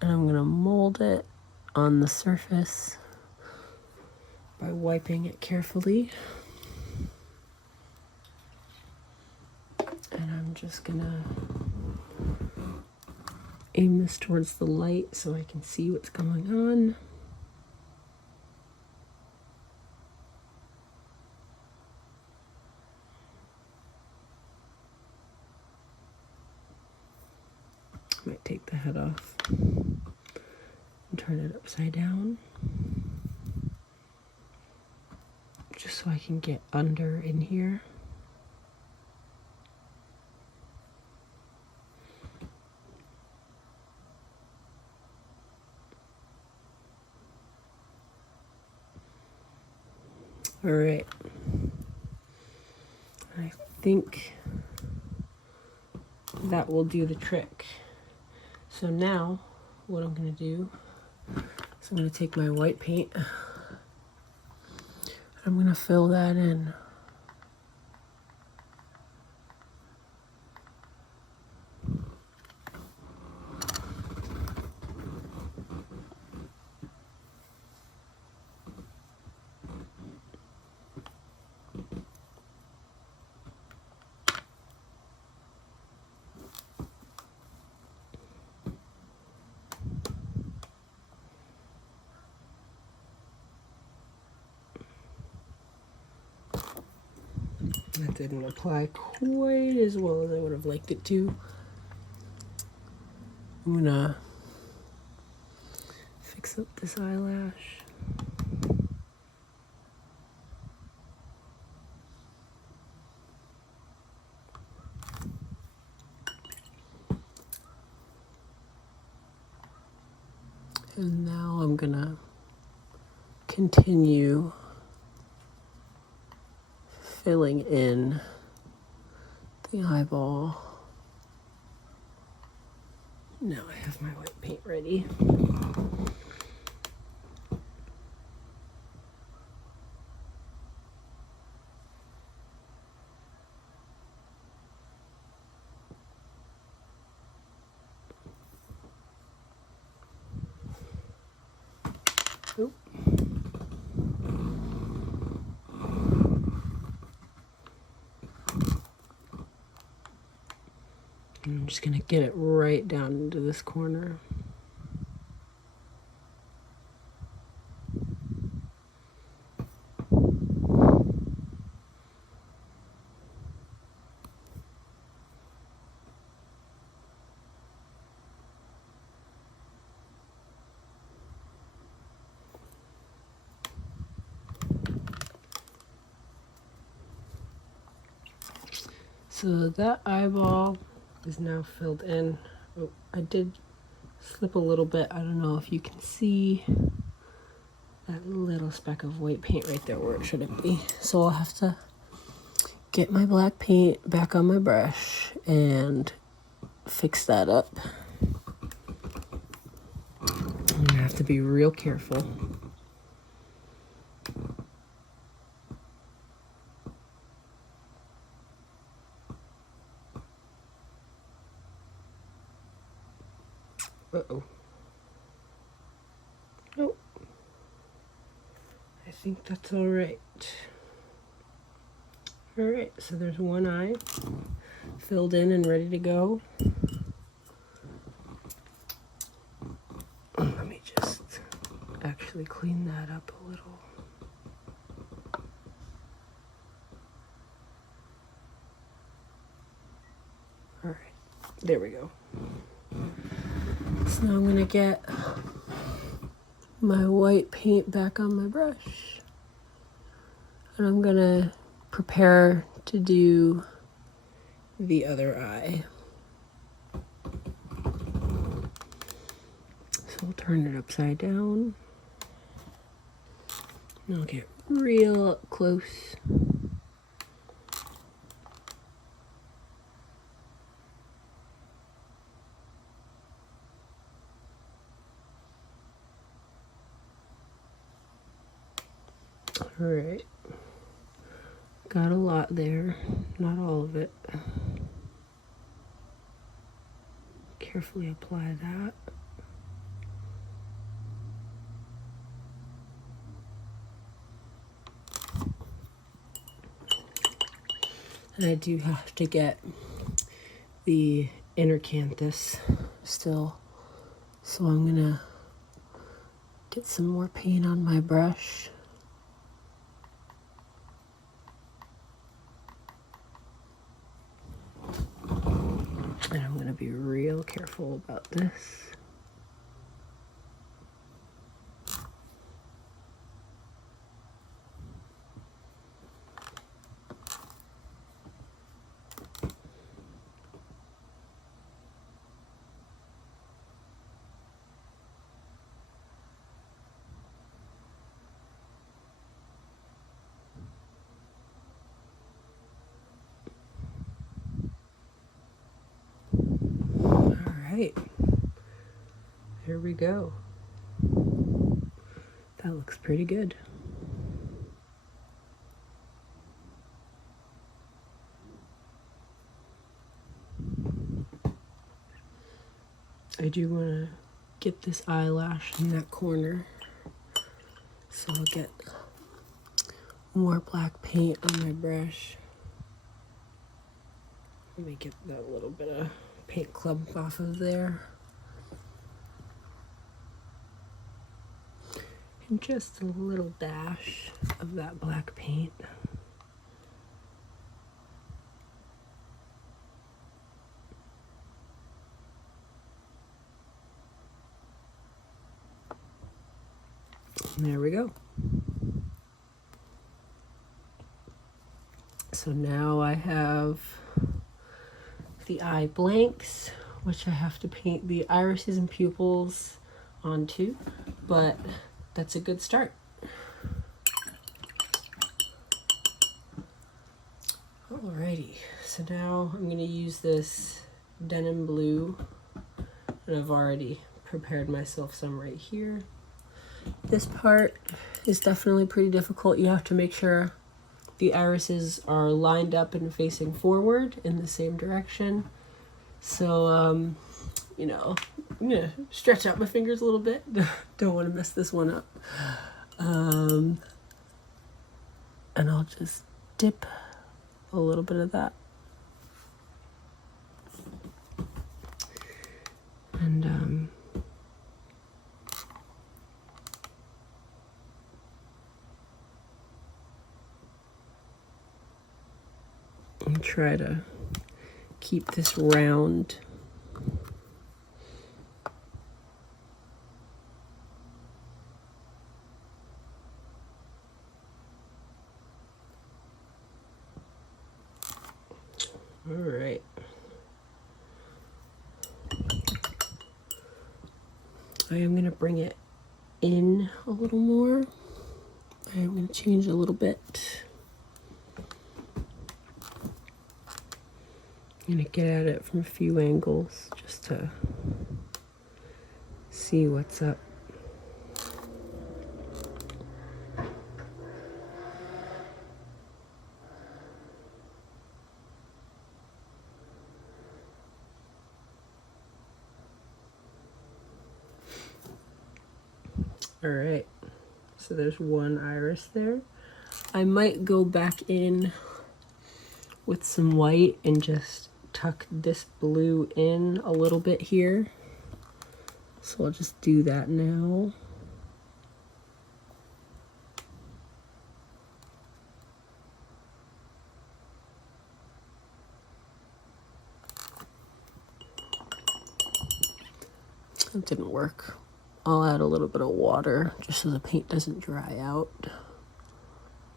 and I'm gonna mold it on the surface by wiping it carefully. And I'm just gonna aim this towards the light so I can see what's going on. Might take the head off and turn it upside down just so I can get under in here. All right, I think that will do the trick. So now what I'm going to do is I'm going to take my white paint, I'm going to fill that in. That didn't apply quite as well as I would have liked it to. I'm gonna fix up this eyelash. And now I'm gonna continue filling in the eyeball. Now I have my white paint ready. Oop. I'm just gonna get it right down into this corner. So that eyeball is now filled in. Oh, I did slip a little bit. I don't know if you can see that little speck of white paint right there where it shouldn't be. So I'll have to get my black paint back on my brush and fix that up. I'm gonna have to be real careful. Uh-oh. Nope. I think that's all right. All right, so there's one eye filled in and ready to go. Let me just actually clean that up a little. All right, there we go. So now I'm gonna get my white paint back on my brush, and I'm gonna prepare to do the other eye. So we'll turn it upside down, and I'll get real up close. All right, got a lot there, not all of it. Carefully apply that. And I do have to get the inner canthus still, so I'm gonna get some more paint on my brush. And I'm gonna be real careful about this. Right, here we go. That looks pretty good. I do want to get this eyelash in that corner, so I'll get more black paint on my brush. Let me get that little bit of paint clump off of there. And just a little dash of that black paint. And there we go. So now I have the eye blanks, which I have to paint the irises and pupils onto, but that's a good start. Alrighty, so now I'm going to use this denim blue, and I've already prepared myself some right here. This part is definitely pretty difficult. You have to make sure the irises are lined up and facing forward in the same direction. So, you know, I'm gonna stretch out my fingers a little bit. Don't want to mess this one up. And I'll just dip a little bit of that. And, and try to keep this round. All right. I am going to bring it in a little more. I am going to change a little bit. I'm gonna get at it from a few angles just to see what's up. All right, so there's one iris there. I might go back in with some white and just tuck this blue in a little bit here. So I'll just do that now. That didn't work. I'll add a little bit of water just so the paint doesn't dry out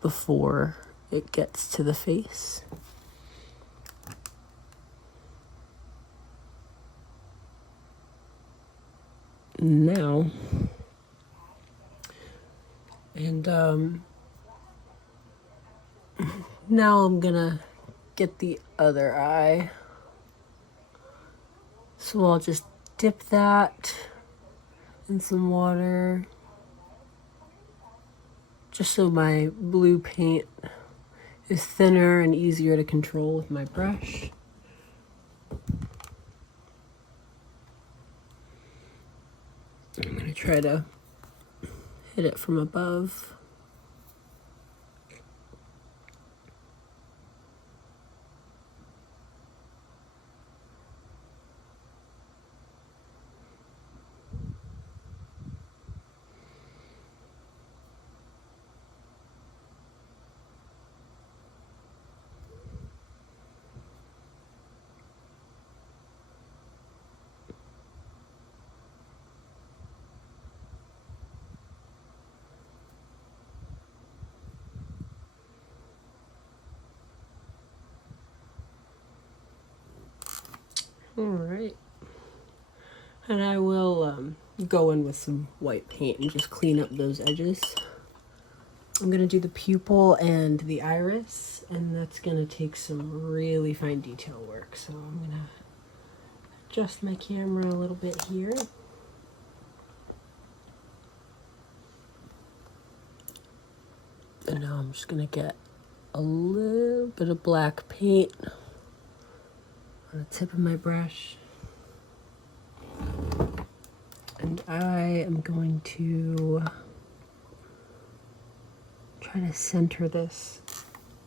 before it gets to the face. Now, now I'm gonna get the other eye. So I'll just dip that in some water, just so my blue paint is thinner and easier to control with my brush. I'm going to try to hit it from above. All right, and I will go in with some white paint and just clean up those edges. I'm gonna do the pupil and the iris, and that's gonna take some really fine detail work. So I'm gonna adjust my camera a little bit here. And now I'm just gonna get a little bit of black paint on the tip of my brush, and I am going to try to center this.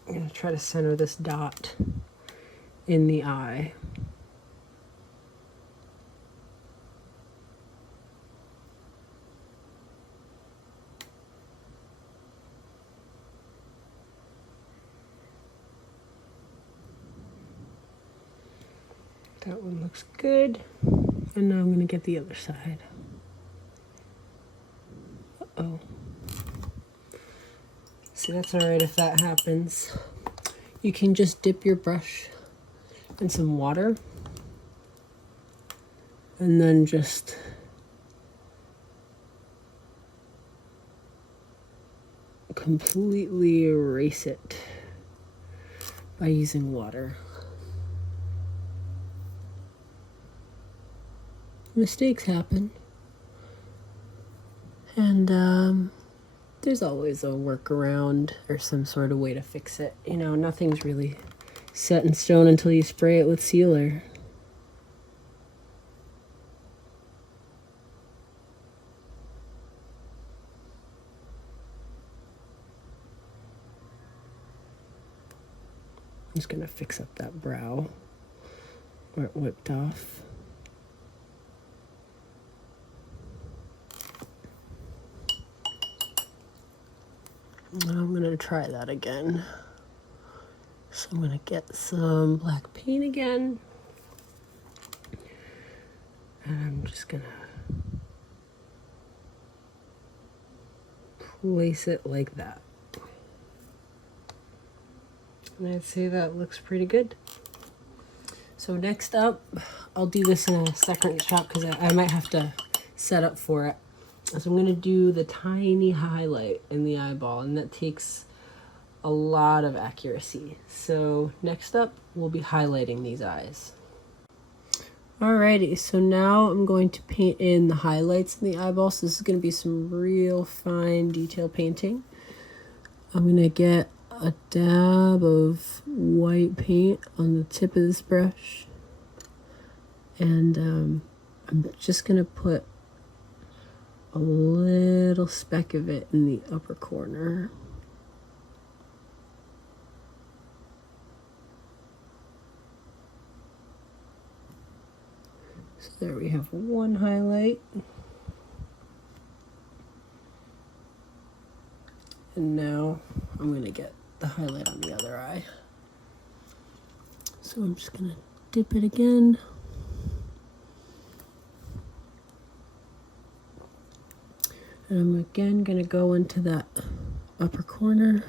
I'm going to try to center this dot in the eye. That one looks good. And now I'm going to get the other side. Uh-oh. See, that's all right if that happens. You can just dip your brush in some water and then just completely erase it by using water. Mistakes happen, and there's always a workaround or some sort of way to fix it. You know, nothing's really set in stone until you spray it with sealer. I'm just gonna fix up that brow where it whipped off. I'm gonna try that again. So I'm gonna get some black paint again. And I'm just gonna place it like that. And I'd say that looks pretty good. So next up, I'll do this in a second shot because I might have to set up for it. So I'm going to do the tiny highlight in the eyeball, and that takes a lot of accuracy. So next up, we'll be highlighting these eyes. Alrighty, so now I'm going to paint in the highlights in the eyeballs. So this is going to be some real fine detail painting. I'm going to get a dab of white paint on the tip of this brush. And I'm just going to put a little speck of it in the upper corner. So there we have one highlight. And now I'm going to get the highlight on the other eye. So I'm just going to dip it again. And I'm again going to go into that upper corner.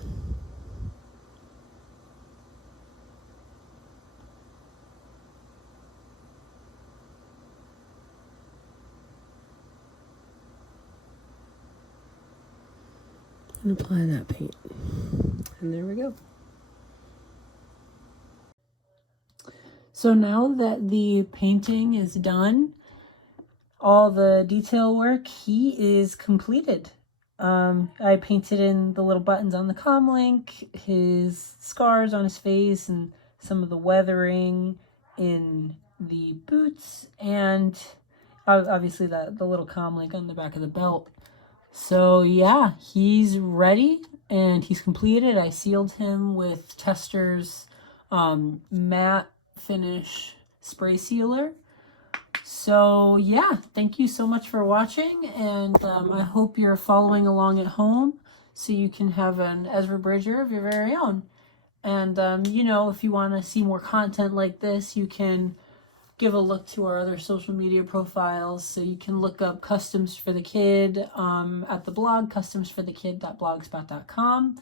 And apply that paint. And there we go. So now that the painting is done, all the detail work, he is completed. I painted in the little buttons on the comm link, his scars on his face, and some of the weathering in the boots, and obviously the little comm link on the back of the belt. So yeah, he's ready and he's completed. I sealed him with Tester's matte finish spray sealer. So yeah, thank you so much for watching, and I hope you're following along at home so you can have an Ezra Bridger of your very own. And you know, if you want to see more content like this, you can give a look to our other social media profiles. So you can look up Customs for the Kid at the blog, customsforthekid.blogspot.com.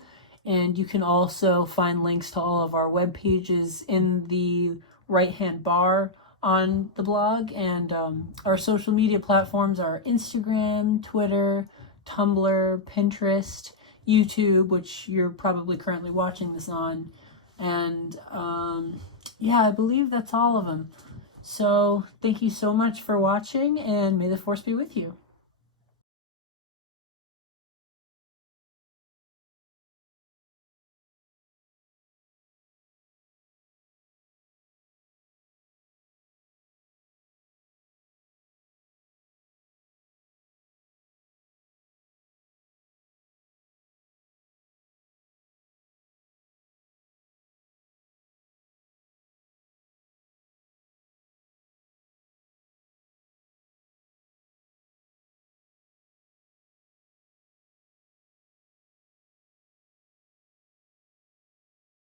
And you can also find links to all of our web pages in the right-hand bar on the blog. And our social media platforms are Instagram, Twitter, Tumblr, Pinterest, YouTube, which you're probably currently watching this on. And yeah, I believe that's all of them. So thank you so much for watching, and may the force be with you.